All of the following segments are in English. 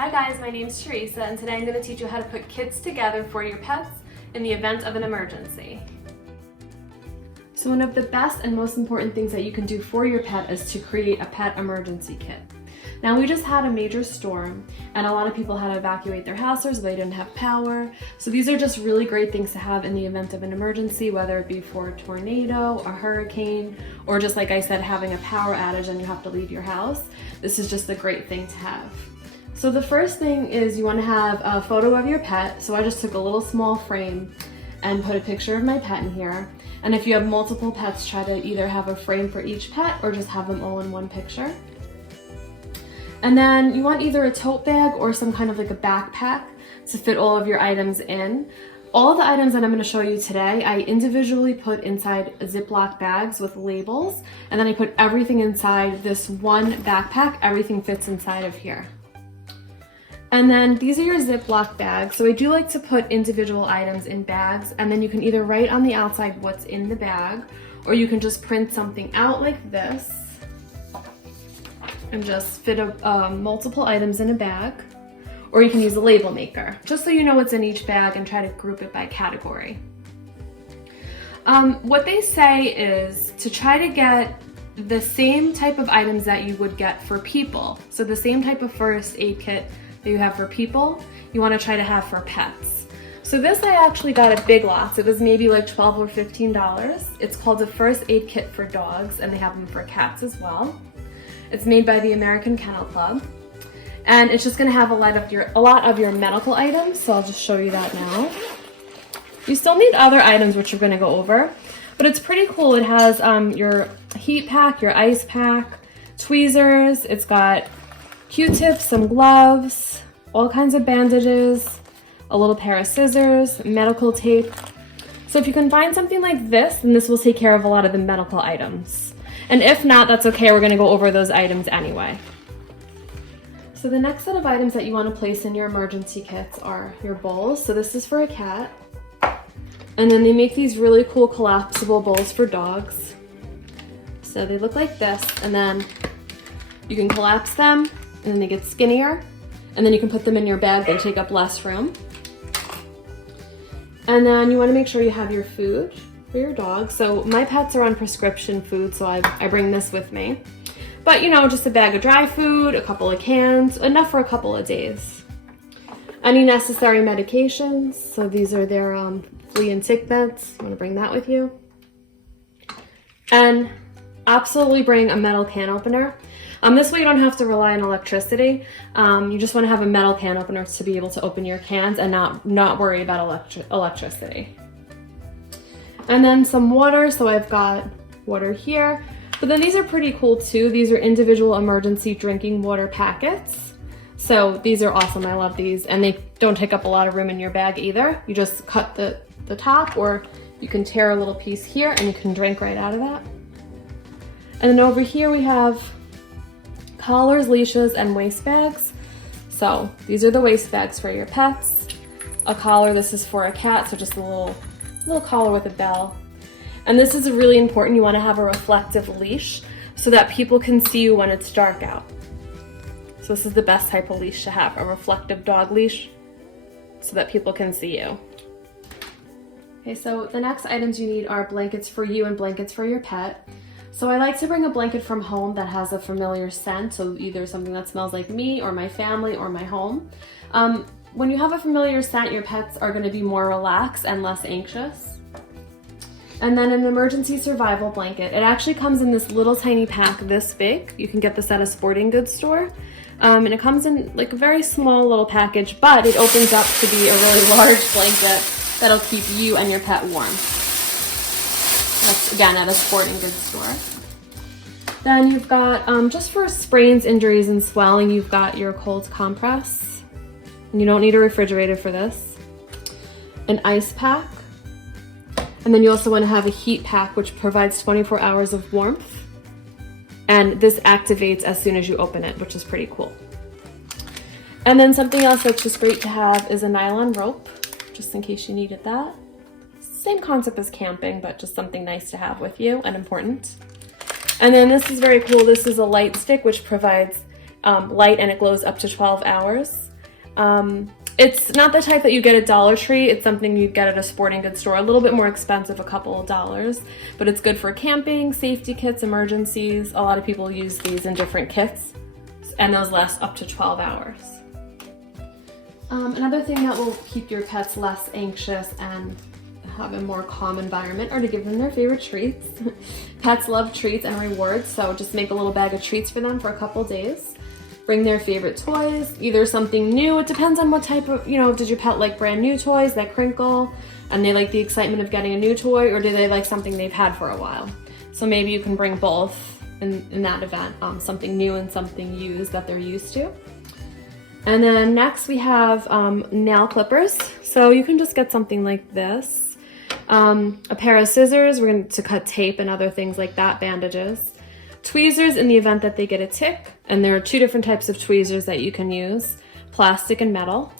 Hi guys, my name is Teresa and today I'm going to teach you how to put kits together for your pets in the event of an emergency. So one of the best and most important things that you can do for your pet is to create a pet emergency kit. Now we just had a major storm and a lot of people had to evacuate their houses, they didn't have power. So these are just really great things to have in the event of an emergency, whether it be for a tornado, a hurricane, or just like I said, having a power outage and you have to leave your house. This is just a great thing to have. So the first thing is you want to have a photo of your pet. So I just took a little small frame and put a picture of my pet in here. And if you have multiple pets, try to either have a frame for each pet or just have them all in one picture. And then you want either a tote bag or some kind of like a backpack to fit all of your items in. All the items that I'm going to show you today, I individually put inside Ziploc bags with labels, and then I put everything inside this one backpack. Everything fits inside of here. And then these are your Ziploc bags. So I do like to put individual items in bags, and then you can either write on the outside what's in the bag, or you can just print something out like this and just fit multiple items in a bag, or you can use a label maker, just so you know what's in each bag and try to group it by category. What they say is to try to get the same type of items that you would get for people. So the same type of first aid kit that you have for people, you want to try to have for pets. So this I actually got at Big Lots. It was maybe like $12 or $15. It's called a first aid kit for dogs, and they have them for cats as well. It's made by the American Kennel Club, and it's just going to have a lot of your medical items. So I'll just show you that now. You still need other items which we're going to go over, but it's pretty cool. It has your heat pack, your ice pack, tweezers. It's got Q-tips, some gloves, all kinds of bandages, a little pair of scissors, medical tape. So if you can find something like this, then this will take care of a lot of the medical items. And if not, that's okay. We're going to go over those items anyway. So the next set of items that you want to place in your emergency kits are your bowls. So this is for a cat. And then they make these really cool collapsible bowls for dogs. So they look like this, and then you can collapse them, and then they get skinnier, and then you can put them in your bag. They take up less room. And then you want to make sure you have your food for your dog. So my pets are on prescription food, so I bring this with me. But you know, just a bag of dry food, a couple of cans, enough for a couple of days. Any necessary medications, so these are their flea and tick meds. You want to bring that with you. And absolutely bring a metal can opener. This way you don't have to rely on electricity. You just want to have a metal can opener to be able to open your cans and not worry about electricity. And then some water. So I've got water here. But then these are pretty cool too. These are individual emergency drinking water packets. So these are awesome. I love these. And they don't take up a lot of room in your bag either. You just cut the top, or you can tear a little piece here and you can drink right out of that. And then over here we have collars, leashes, and waist bags. So these are the waist bags for your pets. A collar, this is for a cat, so just a little collar with a bell. And this is really important. You want to have a reflective leash so that people can see you when it's dark out. So this is the best type of leash to have, a reflective dog leash, so that people can see you. Okay, so the next items you need are blankets for you and blankets for your pet. So I like to bring a blanket from home that has a familiar scent, so either something that smells like me or my family or my home. When you have a familiar scent, your pets are going to be more relaxed and less anxious. And then an emergency survival blanket. It actually comes in this little tiny pack this big. You can get this at a sporting goods store. And it comes in like a very small little package, but it opens up to be a really large blanket that'll keep you and your pet warm. That's again at a sporting goods store. Then you've got, just for sprains, injuries, and swelling, you've got your cold compress. And you don't need a refrigerator for this. An ice pack. And then you also want to have a heat pack, which provides 24 hours of warmth. And this activates as soon as you open it, which is pretty cool. And then something else that's just great to have is a nylon rope, just in case you needed that. Same concept as camping, but just something nice to have with you and important. And then this is very cool. This is a light stick, which provides light, and it glows up to 12 hours. It's not the type that you get at Dollar Tree. It's something you get at a sporting goods store. A little bit more expensive, a couple of dollars, but it's good for camping, safety kits, emergencies. A lot of people use these in different kits, and those last up to 12 hours. Another thing that will keep your pets less anxious and have a more calm environment are to give them their favorite treats. Pets love treats and rewards, so just make a little bag of treats for them for a couple days. Bring their favorite toys, either something new, it depends on what type of, did your pet like brand new toys that crinkle and they like the excitement of getting a new toy, or do they like something they've had for a while? So maybe you can bring both in that event, something new and something used that they're used to. And then next we have nail clippers. So you can just get something like this. A pair of scissors, we're going to cut tape and other things like that, bandages. Tweezers in the event that they get a tick, and there are two different types of tweezers that you can use, plastic and metal.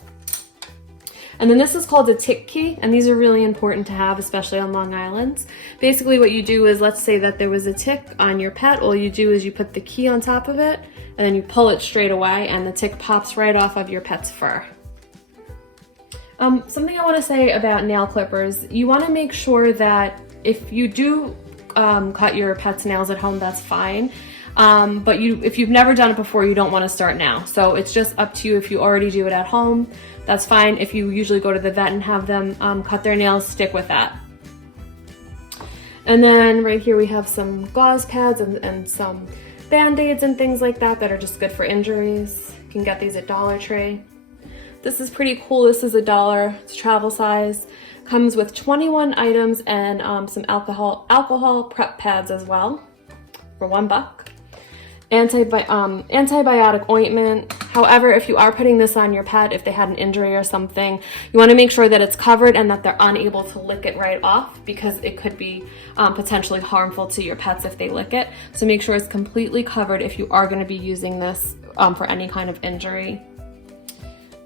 And then this is called a tick key, and these are really important to have, especially on Long Island. Basically what you do is, let's say that there was a tick on your pet, all you do is you put the key on top of it, and then you pull it straight away, and the tick pops right off of your pet's fur. Something I want to say about nail clippers, you want to make sure that if you do cut your pet's nails at home, that's fine. But if you've never done it before, you don't want to start now. So it's just up to you. If you already do it at home, that's fine. If you usually go to the vet and have them cut their nails, stick with that. And then right here we have some gauze pads and some band-aids and things like that that are just good for injuries. You can get these at Dollar Tree. This is pretty cool. This is $1. It's travel size. Comes with 21 items and some alcohol prep pads as well for $1. Antibiotic ointment. However, if you are putting this on your pet, if they had an injury or something, you want to make sure that it's covered and that they're unable to lick it right off, because it could be potentially harmful to your pets if they lick it. So make sure it's completely covered if you are going to be using this for any kind of injury.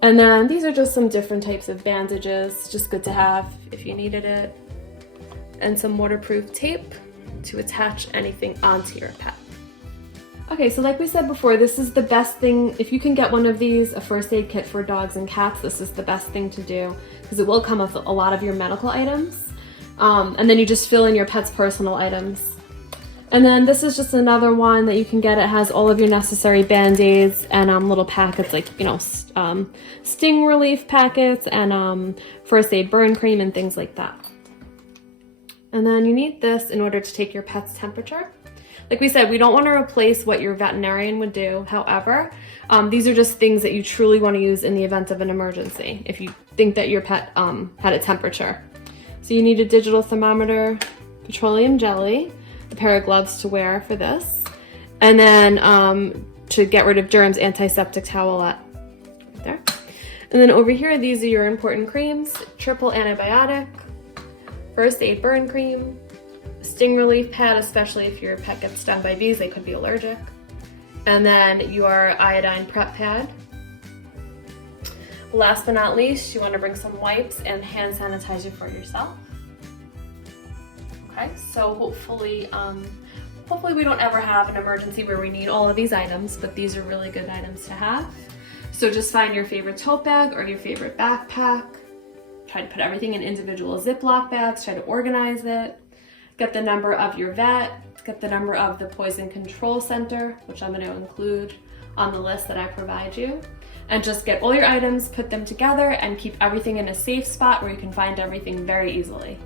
And then these are just some different types of bandages, just good to have if you needed it. And some waterproof tape to attach anything onto your pet. Okay, so like we said before, this is the best thing. If you can get one of these, a first aid kit for dogs and cats, this is the best thing to do, because it will come with a lot of your medical items. And then you just fill in your pet's personal items. And then this is just another one that you can get. It has all of your necessary band-aids and little packets like, sting relief packets and first aid burn cream and things like that. And then you need this in order to take your pet's temperature. Like we said, we don't want to replace what your veterinarian would do. However, these are just things that you truly want to use in the event of an emergency if you think that your pet had a temperature. So you need a digital thermometer, petroleum jelly, a pair of gloves to wear for this, and then to get rid of germs, antiseptic towelette right there. And then over here, these are your important creams: triple antibiotic, first aid burn cream, sting relief pad, especially if your pet gets stung by bees, they could be allergic, and then your iodine prep pad. Last but not least, you want to bring some wipes and hand sanitizer for yourself. Okay, so hopefully we don't ever have an emergency where we need all of these items, but these are really good items to have. So just find your favorite tote bag or your favorite backpack. Try to put everything in individual Ziploc bags, try to organize it. Get the number of your vet, get the number of the Poison Control Center, which I'm going to include on the list that I provide you. And just get all your items, put them together, and keep everything in a safe spot where you can find everything very easily.